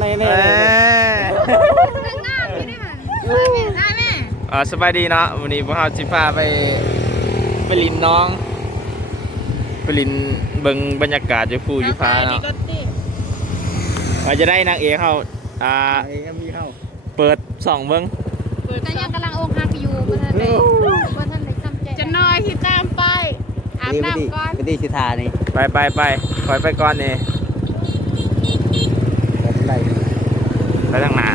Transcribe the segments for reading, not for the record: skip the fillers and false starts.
ได้ไหมสบายดีเนาะวันนี้พวกเราจะพาไปลินน้องไปลินเบิ่งบรรยากาศอยู่ผู้อยู่ฟ้าเนาะเราจะได้นางเอกเขาเปิดส่องเบิ่งแต่ยังกำลังองค์ฮักอยู่ว่าท่านไหนทำใจจะน้อยที่ตามไปอาบน้ำก่อนไปที่ชิทานี่ไปคอยไปก่อนนี่ไปทางหนา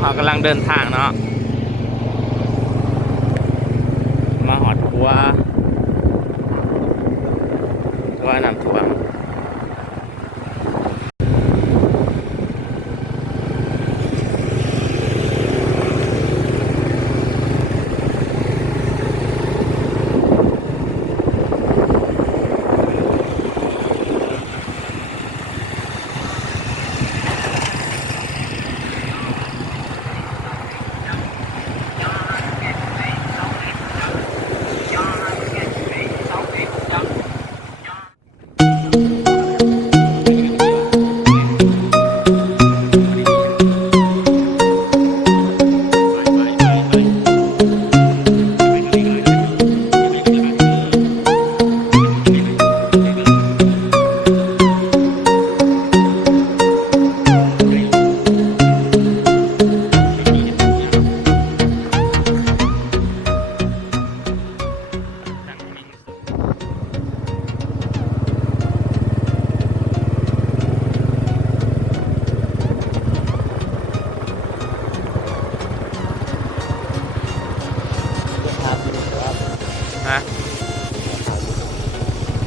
เรากำลังเดินทางเนาะมาหอดหัวนำท่วม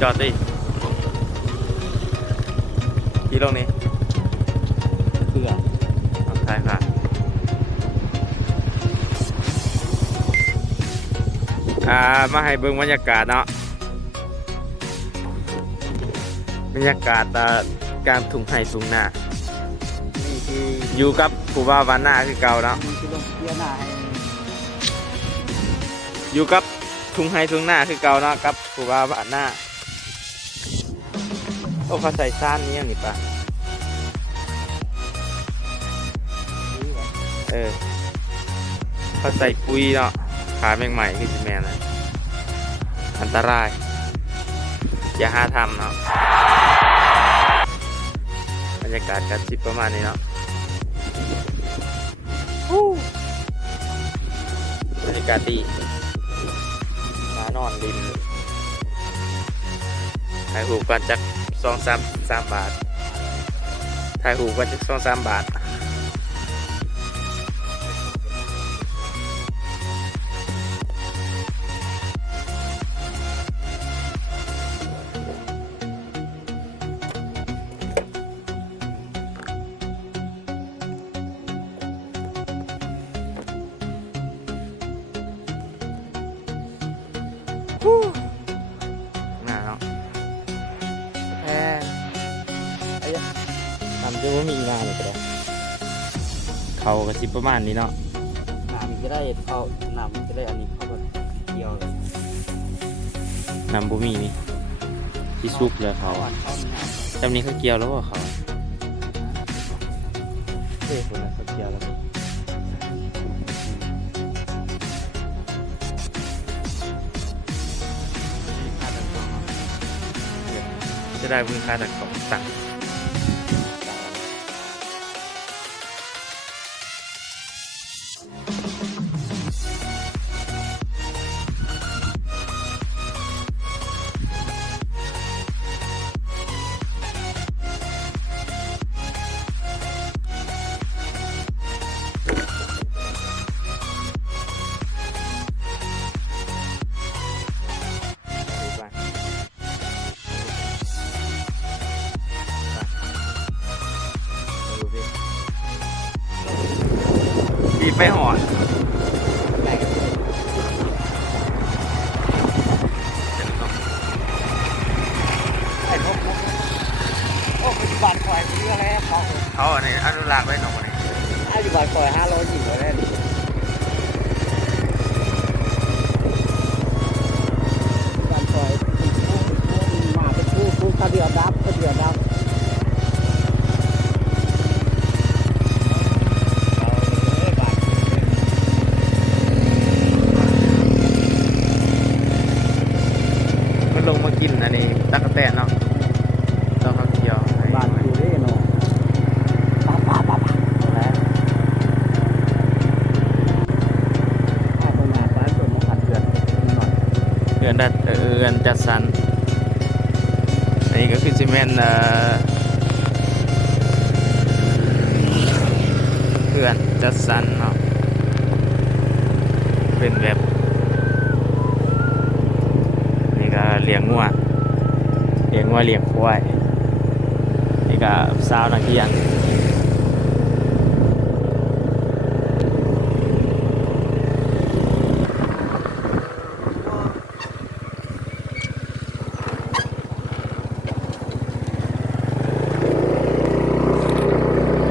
จอดดิที่ตรงนี้เพื่อใช่ค่ะมาให้เบิ่งบรรยากาศเนาะบรรยากาศการถุงไห่สูงหน้าอยู่กับผู้บ่าวบ้านหน้าคือเก่าเนาะอยู่กับถุงไห่ถุงหน้าคือเก่าเนาะกับผู้บ่าวบ้านหน้าโอ้เขาใส่ซ่านนี้อย่างนี้ปะเขาใส่ปุ๋ยเนาะขาแมงใหม่คือสิแมนนะอันตรายอย่าหาทำเนาะบรรยากาศกันสิประมาณนี้เนาะบรรยากาศดีมานอนริมถ่ายรูปกันจาก2-3 บาทถ่ายรูปกันจาก2-3 บาทจะว่ามีงานอะไรก็ได้เขากระชิบประมาณนี้เนาะน้ำจะได้เข้าน้ำจะได้อันนี้เข้าไปเกี่ยวเลยน้ำบุมีนี่ที่ซุกเลยเขาจำนี้เขาเกี่ยวแล้วว่าเขาคนนั้นเขาเกี่ยวแล้วจะได้บุญค่าจากกล่องสั่งบีบไปหอดบาทปล่อยเพื่ออะไรเขาอันนี้อนุรักษ์ไว้หน่อยบาทปล่อย500อยู่แล้วเนี่ยบาทปล่อยมาเป็นคู่ ถ้าเดือดดับก็เดือดดับ มันลงมากินอันนี้ตักกะแตนเนาะตอนเขาเกี่ยว บ้านอยู่ได้เนาะป้าแล้วถ้าตรงหน้าบ้านส่วนของขัดเดือดหน่อย เรือนจัดสรรอันนี้ก็คือซีเมนต์เรือนจัดสรรเนาะเป็นแบบนี่ก็เลี้ยงงัวเลี้ยงควายนี่ก็สาวนักเรียน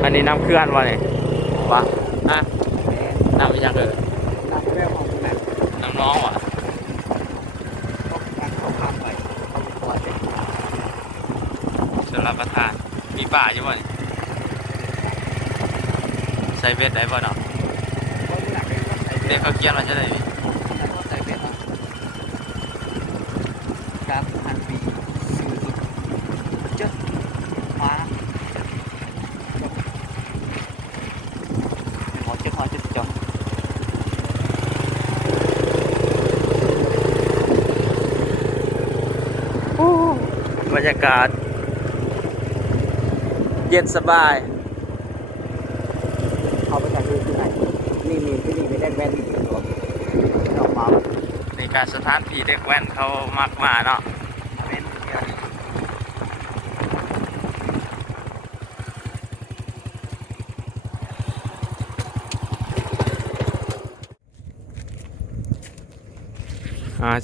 อันนี้น้ำเคลื่อนวะเนี่ยวะอ่ะน้ำเป็นยังเออ น้ำแก้วของแม่ น้ำน้องวะ เขาข้ามไปปล่อยไป สำหรับประทานมีป่าอยู่วะนี่ใส่เบ็ดได้ป่ะเนาะ เพราะหลักเลยว่าใส่ เด็กเขาเกียนมันจะได้นี่ ใส่เบ็ดครับพันปีสี่สิบเจ้าฟ้าหมอเจ้าฟ้าเจ้าจอม บรรยากาศเย็นสบาย เอาไปจากที่ไหนนี่มีที่นี่ไม่ได้แว่นอีกหรอกเอาเมา ในการสถานที่เด็กแว่นเขามักมาเนาะ แว่นเดียว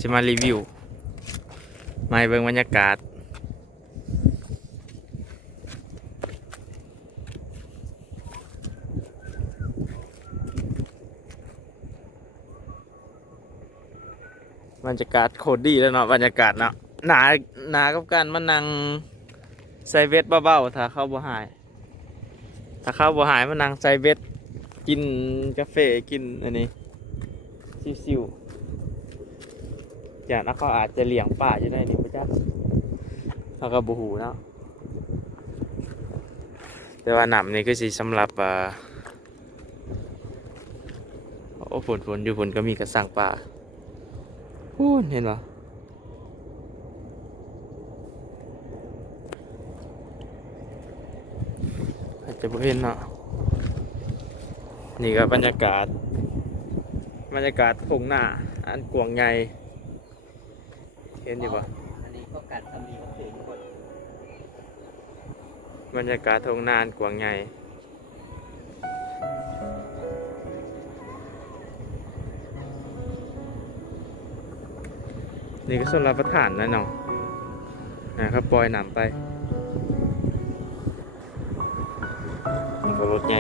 จะมารีวิวมาให้เบิ่งบรรยากาศโคตรดีแล้วเนาะบรรยากาศเนาะหนากับการมานั่งใส่เวทเบาๆถ้าเข้าบ่หายมานั่งใส่เวทกินกาแฟกินอันนี้ซิวๆอย่างนั้นเขาอาจจะเลี้ยงป่าอยู่ในนี้พระเจ้าเขาก็บูหูเนาะแต่ว่าหนำนี่ก็สิสำหรับโอ้ฝนอยู่ฝนก็มีกระสังป่าพูนเห็นปะอาจจะบ่เห็นเนาะนี่ก็บรรยากาศทุ่งนาอันกว้างใหญ่เห็นอยู่ปะ อันนี้ก็กัดทำดีก็ถึงหมด บรรยากาศทุ่งนาอันกว้างใหญ่นี่ก็ส่วนรับประทานนะน้องนะครับปล่อยน้ำไปนี่ก็รถใหญ่